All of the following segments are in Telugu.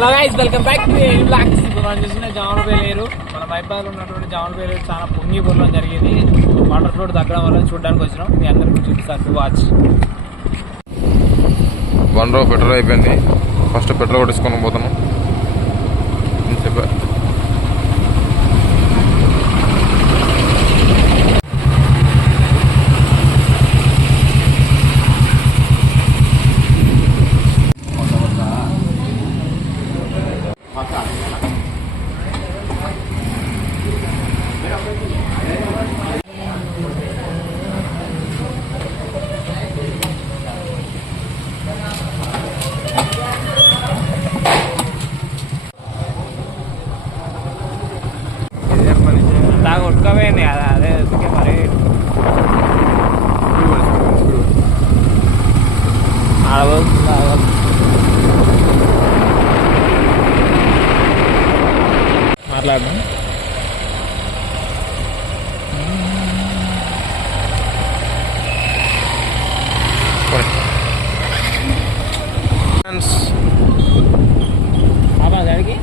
Hello guys welcome back to vlogs మనం చూసిన జాముల మన మైబాద్లో ఉన్నటువంటి జాముల పేరు చాలా పొంగి పొరడం జరిగింది. వాటర్ ఫ్లోడ్ తగ్గడం వల్ల చూడడానికి వచ్చినాం. మీ అందరికీ చూపిస్తాను వాచ్ వన్ రో పెట్రోల్ అయిపోయింది. ఫస్ట్ పెట్రోల్ కొట్టించుకొని పోతాము చెప్పారు బాగా ఉడకపోయింది కదా అదే అందుకే మరి ఆడబోతుంది ఆడబోతుంది. మాట్లాడు ఫ్రెండ్స్ బాబా దానికి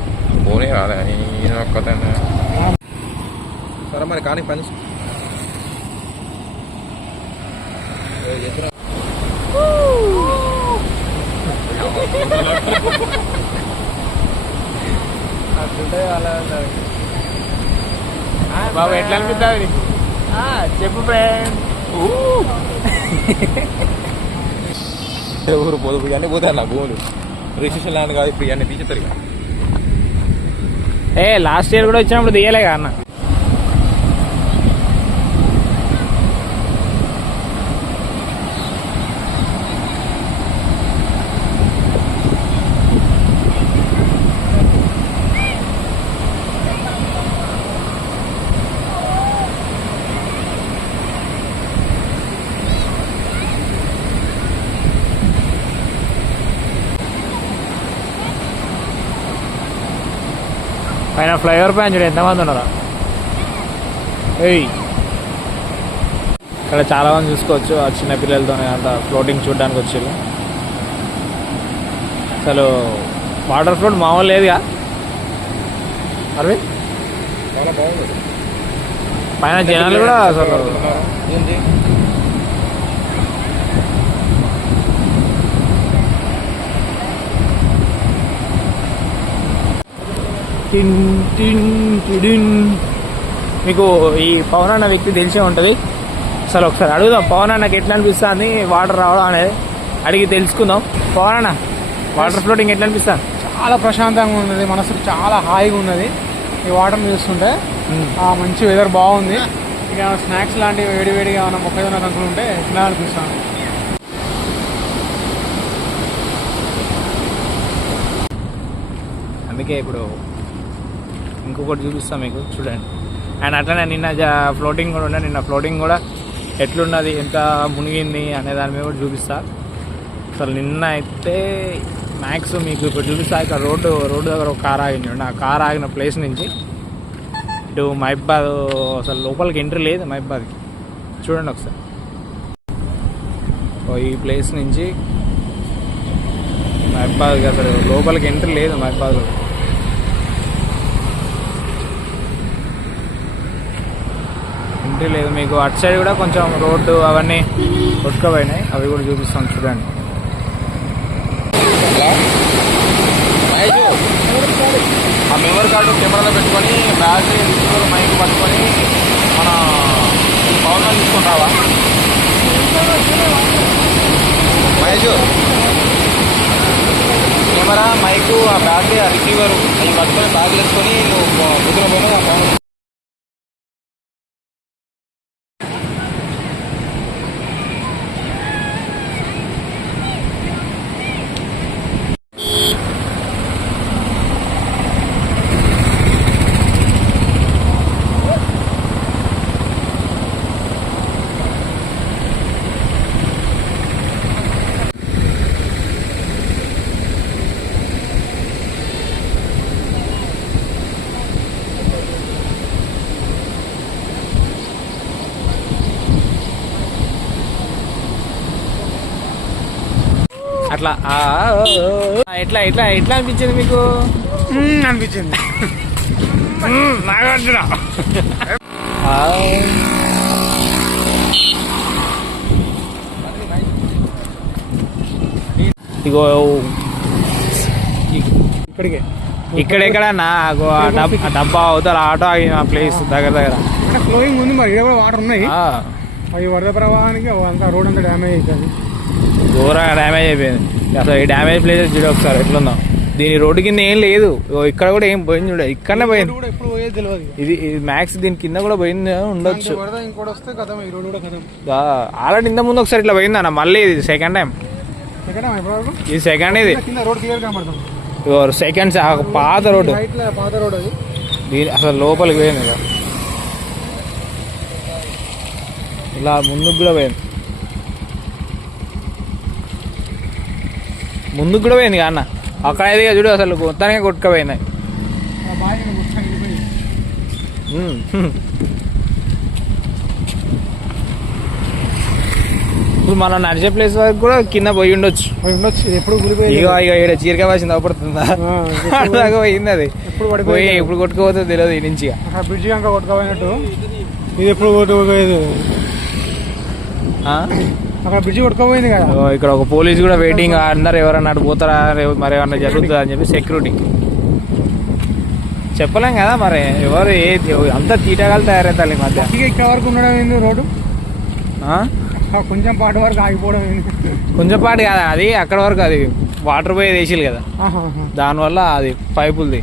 పోనీ రాలే ఈయన ఒక్కతే సరే మరి కానీ పని బాబా ఎట్లా అనిపిస్తుంది చెప్పు ఫ్రెండ్ ఊరు పోదు ఇవన్నీ పోతాయి నా భూములు. రిజిస్ట్రేషన్ ల్యాండ్ కాదు ఇప్పుడు ఇవన్నీ తీసేస్తారు ఏ లాస్ట్ ఇయర్ కూడా వచ్చినప్పుడు తీయలే కదా అన్న. పైన ఫ్లైఓవర్ పైన చూడు ఎంతమంది ఉన్నారా. ఏయ్. ఇక్కడ చాలా మంది చూసుకోవచ్చు ఆ చిన్న పిల్లలతోనే అంత ఫ్లోటింగ్ చూడడానికి వచ్చారు అసలు వాటర్ ఫ్లోట్ మామూలు లేదుగా. అరవింద్? చాలా బాగుంది. పైన జనాలు కూడా అసలు టిన్ టిన్ టిడిన్. మీకు ఈ పవన్ అన్న వ్యక్తి తెలిసే ఉంటుంది. అసలు ఒకసారి అడుగుదాం పవన్ అన్నకి ఎట్లా అనిపిస్తుంది వాటర్ రావడం అనేది? అడిగి తెలుసుకుందాం. పవన్ అన్న వాటర్ ఫ్లోటింగ్ ఎట్లా అనిపిస్తుంది? చాలా ప్రశాంతంగా ఉన్నది మనసుకు చాలా హాయిగా ఉన్నది. ఈ వాటర్ చూస్తుంటే ఆ మంచి వెదర్ బాగుంది. ఇక స్నాక్స్ లాంటివి వేడి వేడిగా ఏమైనా మొక్కజొన్న కంకులు ఉంటే ఇట్లా అనిపిస్తాను అందుకే ఇప్పుడు ఇంకొకటి చూపిస్తాను మీకు చూడండి. అండ్ అట్లనే నిన్న ఫ్లోటింగ్ కూడా ఉండే నిన్న ఫ్లోటింగ్ కూడా ఎట్లున్నది ఎంత మునిగింది అనే దాని మీద కూడా చూపిస్తా. అసలు నిన్న అయితే మ్యాక్స్ మీకు ఇప్పుడు చూపిస్తా ఇక్కడ రోడ్డు రోడ్డు దగ్గర ఒక కార్ ఆగింది ఆ కార్ ఆగిన ప్లేస్ నుంచి ఇటు మైబాద్ అసలు లోపలికి ఎంట్రీ లేదు మైబాద్కి చూడండి ఒకసారి. ఈ ప్లేస్ నుంచి మైబాద్కి అసలు లోపలికి ఎంట్రీ లేదు మైబాద్లో ఎంట్రీ లేదు. మీకు అటు సైడ్ కూడా కొంచెం రోడ్డు అవన్నీ కొట్టుకుపోయినాయి. అవి కూడా చూపిస్తాం చూడండి. ఆ మెమరీ కార్డు కెమెరాలో పెట్టుకొని బ్యాటరీ మైక్ పట్టుకొని మన పవన్ తీసుకొని రావా మహేష్ కెమెరా మైకు ఆ బ్యాటరీ ఆ రిసీవర్ అవి పట్టుకొని బ్యాగ్ వేసుకొని నువ్వు బుద్ధిలో పోయినా అట్లా. ఎట్లా ఎట్లా ఎట్లా అనిపించింది మీకు? అనిపించింది. నాగార్జున. ఇగో ఇక్కడికే. ఇక్కడెక్కడ నా అగో ఆ డబ్- ఆ డబ్బా అవుతారు ఆటో ఆగిన ప్లేస్ దగ్గర దగ్గర. ఫ్లోయింగ్ ఉంది మరి ఇక్కడ వాటర్ ఉన్నాయి. అవి వరద ప్రవాహానికి అంతా రోడ్ అంతా డ్యామేజ్ అవుతుంది ఘోరంగా డ్యామేజ్ అయిపోయింది. అసలు ఈ డ్యామేజ్ ప్లేసెస్ చూడ ఒకసారి ఎట్లుందో. దీని రోడ్డు కింద ఏం లేదు. ఇక్కడ కూడా ఏం పోయింది చూడ ఇక్కడనే పోయింది. రోడ్డు. ఇది ఇది మ్యాక్స్ దీని కింద కూడా పోయింది ఉండొచ్చు. ఆల్రెడీ ఇంత ముందు ఒకసారి ఇట్లా పోయింది అన్న మళ్ళీ ఇది సెకండ్ టైం ఇది సెకండ్ ఇది. సెకండ్ పాత రోడ్డు. పాత రోడ్ అది. దీని అసలు లోపలికి పోయింది. ఇలా ముందుకు కూడా పోయింది. ముందుకు కూడా పోయింది అన్న. అక్కడ అయితే చూడు అసలు మొత్తానికి కొట్టుకపోయింది. ఇప్పుడు మనం నడిచే ప్లేస్ వరకు కూడా కింద పోయి ఉండొచ్చు. ఎప్పుడు ఇక ఇక ఇక్కడ చీరక వాసింది అవపడుతుందా? దాకా పోయింది? అది. ఎప్పుడు పోయి పడిపోయింది ఎప్పుడు కొట్టుకోపోతుందో తెలియదు ఈ నుంచి బ్రిడ్జి కనుక కొట్టుకపోయినట్టు. ఇది ఎప్పుడు కొట్టుకోలేదు? అక్కడ బ్రిడ్జి కొట్టుకోపోయింది కదా. ఇక్కడ ఒక పోలీస్ కూడా వెయిటింగ్ అందరు ఎవరన్నా అటు పోతారా మరి ఏమన్నా జరుగుతుందా అని చెప్పి సెక్యూరిటీ చెప్పలేం కదా మరి ఎవరు ఏ అంతా తీటగాలు తయారవుతారు ఈ మధ్య. ఇక ఇక్కడ వరకు ఉండడం ఏంది రోడ్డు? కొంచెం పాటు వరకు ఆగిపోవడం కొంచెం పాటు కాదా అది అక్కడ వరకు అది వాటర్ పోయేది వేసిలు కదా. దానివల్ల అది పైపులది.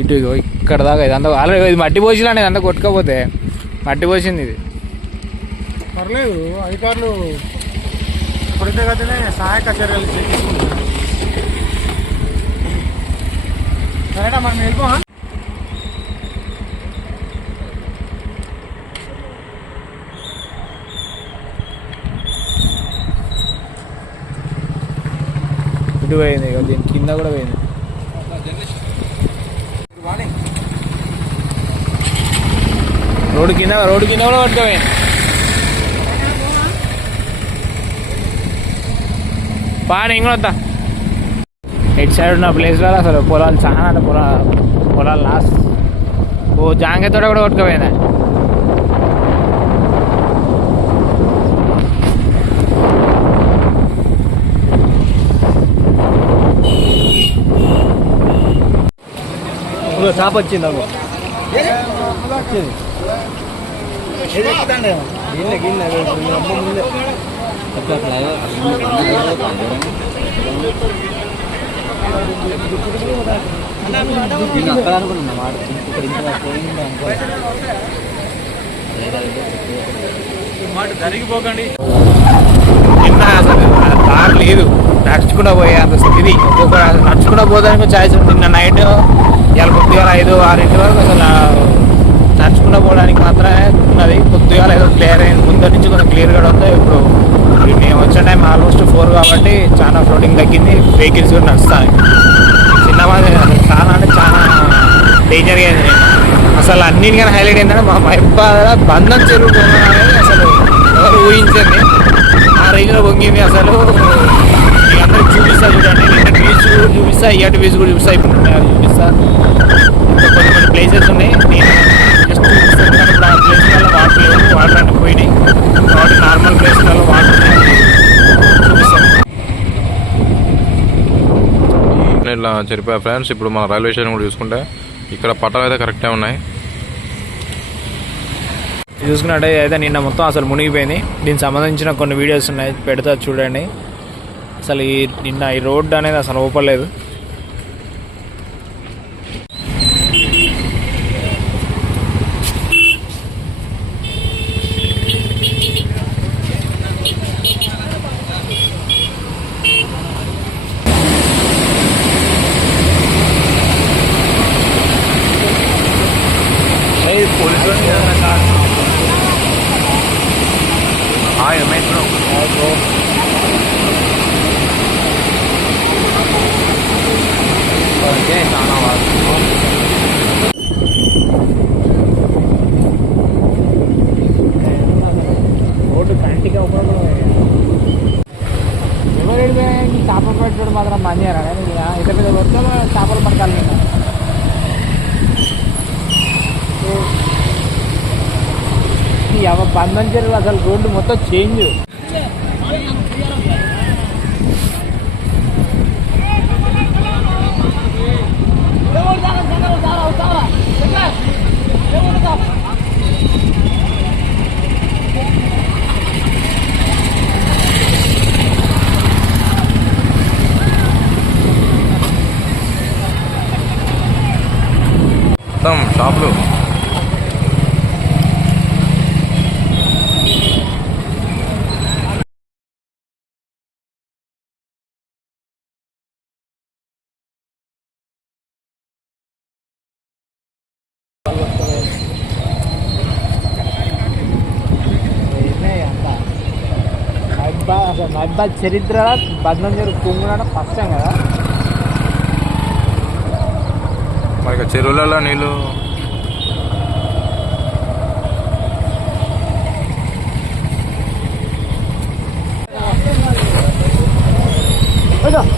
ఇటు ఇక్కడ దాకా ఇది అంతా ఆల్రెడీ ఇది మట్టి పోసిలా ఇదంతా కొట్టుకపోతే మట్టి పోసింది ఇది. పర్లేదు అధికారులు త్వరితగతినే సహాయక చర్యలు చేయించుకుంటున్నారు సరేనా మనం వెళ్ళిపోమా? ఇటు పోయింది ఇక దీని కింద కూడా పోయింది. రోడ్డు కింద రోడ్డు కింద కూడా పట్టుకోపోయింది. బా నేను కూడా వద్దా? ఇటు సైడ్ ఉన్న ప్లేస్లో అసలు పొలాలు చాలా అంటే పొలాలు పొలాలు లాస్ట్ ఓ జాంగ తోట కూడా కొట్టుకుపోయింది? చేప వచ్చింది అవి నిన్న అసలు దారి లేదు నడుచుకుంటూ పోయే అంత స్థితి. ఒక్కొక్క నడుచుకుంటూ పోదానికి ఛాయిస్ నిన్న నైట్ ఇవాళ కొద్దిగా ఐదు ఆరింటి వరకు అసలు ఆ పోవడానికి మాత్రమే ఉన్నది. కొద్దిగా ఏదో క్లియర్ అయింది. ముందు నుంచి కొంచెం క్లియర్గా ఉంది ఇప్పుడు ఈ మేము వచ్చిన టైం ఆల్మోస్ట్ ఫోర్ కాబట్టి చాలా ఫ్లోటింగ్ తగ్గింది. వెహికల్స్ కూడా నడుస్తాయి. చిన్న అసలు చాలా అంటే చాలా డేంజర్గా అయింది అసలు అన్నిటికన్నా హైలైట్ ఏంటంటే మా మైబాద బంధం చెరువు అసలు ఎవరు ఊహించండి. ఆ రేంజ్లో పొంగింది అసలు. అందరికి చూపిస్తా చూడండి. నిన్న బీచ్ చూపిస్తా ఇయ్యాటి బీచ్ కూడా చూపిస్తా. ఇప్పుడు చూపిస్తా. ఇట్లా ఫ్రెండ్స్? ఇప్పుడు మన రైల్వే స్టేషన్ కూడా చూసుకుంటే ఇక్కడ పట్టాలు అయితే కరెక్టే ఉన్నాయి. చూసుకున్నట్టే అయితే నిన్న మొత్తం అసలు మునిగిపోయింది. దీనికి సంబంధించిన కొన్ని వీడియోస్ ఉన్నాయి పెడతా చూడండి. అసలు ఈ నిన్న ఈ రోడ్డు అనేది అసలు ఓపలేదు ஆயிரம் மீட்ரு ஓகே தானாக வாசிப்போம் చేపలు పడతాను మాత్రం బంద్ చేయాలి ఇక్కడ వర్క్ చేపలు పడతాను నీ అవ బంధం చెరువు అసలు రోడ్డు మొత్తం చేంజ్. అదే మద్ద చరిత్ర బద్నం చెరువు పొంగునడం కష్టం కదా మరి చెరువులలో నీళ్ళు Hadi.